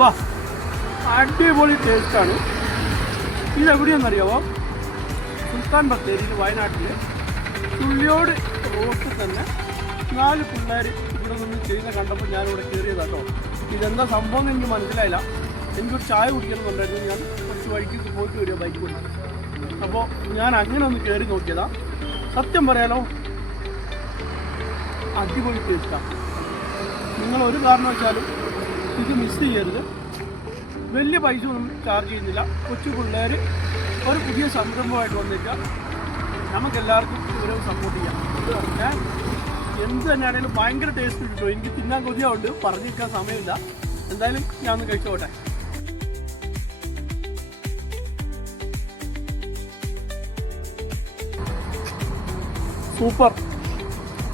വാ, അടിപൊളി ടേസ്റ്റാണ്. ഇതെവിടെയെന്നറിയാമോ? സുൽത്താൻ ബത്തേരിയിൽ, വയനാട്ടിൽ തുള്ളിയോട് റോഡിൽ തന്നെ 4 പിള്ളേർ ഇവിടെ നിന്ന് ചെയ്യുന്ന കണ്ടപ്പോൾ ഞാനിവിടെ കയറിയതാട്ടോ. ഇതെന്താ സംഭവം എന്ന് എനിക്ക് മനസ്സിലായില്ല. എനിക്കൊരു ചായ കുടിക്കണമെന്നുണ്ടായിരുന്നു. ഞാൻ കുറച്ച് വഴിക്ക് പോയിട്ട് വരിക ബൈക്ക് കൊണ്ട്. അപ്പോൾ ഞാൻ അങ്ങനെ ഒന്ന് കയറി നോക്കിയതാ. സത്യം പറയാലോ, അടിപൊളി ടേസ്റ്റാണ്. നിങ്ങളൊരു കാരണവശാലും ഇത് മിസ് ചെയ്യരുത്. വലിയ പൈസ ഒന്നും ചാർജ് ചെയ്യുന്നില്ല. കൊച്ചു പിള്ളേർ ഒരു പുതിയ സംരംഭമായിട്ട് വന്നിട്ട് നമുക്കെല്ലാവർക്കും ഇവരെ സപ്പോർട്ട് ചെയ്യാം. ഞാൻ എന്ത് തന്നെയാണെങ്കിലും ഭയങ്കര ടേസ്റ്റ് കിട്ടും. എനിക്ക് തിന്നാൻ കൊതിയാവുണ്ട്, പറഞ്ഞിരിക്കാൻ സമയമില്ല. എന്തായാലും ഞാൻ ഒന്ന് കഴിച്ചോട്ടെ. സൂപ്പർ.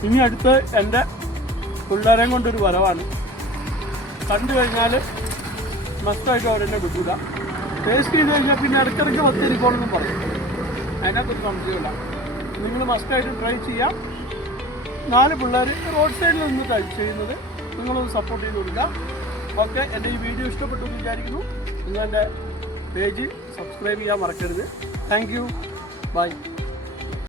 ഇനി അടുത്ത് എൻ്റെ പിള്ളേരെയും കൊണ്ടൊരു വരവാണ്. കണ്ടു കഴിഞ്ഞാൽ മസ്റ്റായിട്ട് അവരെന്നെ കിട്ടൂല. ടേസ്റ്റ് ചെയ്ത് കഴിഞ്ഞാൽ പിന്നെ ഇടയ്ക്കിടയ്ക്ക് ഒത്തിരിക്കോളെന്നും പറയും. അതിനകത്തൊരു സംശയമില്ല. നിങ്ങൾ മസ്റ്റായിട്ട് ട്രൈ ചെയ്യാം. 4 പിള്ളേർ റോഡ് സൈഡിൽ നിന്ന് ചെയ്യുന്നത് നിങ്ങളൊന്ന് സപ്പോർട്ട് ചെയ്ത് കൊടുക്കുക. ഓക്കെ, എൻ്റെ ഈ വീഡിയോ ഇഷ്ടപ്പെട്ടു എന്ന് വിചാരിക്കുന്നു. നിങ്ങൾ എൻ്റെ പേജ് സബ്സ്ക്രൈബ് ചെയ്യാൻ മറക്കരുത്. Thank you. ബൈ.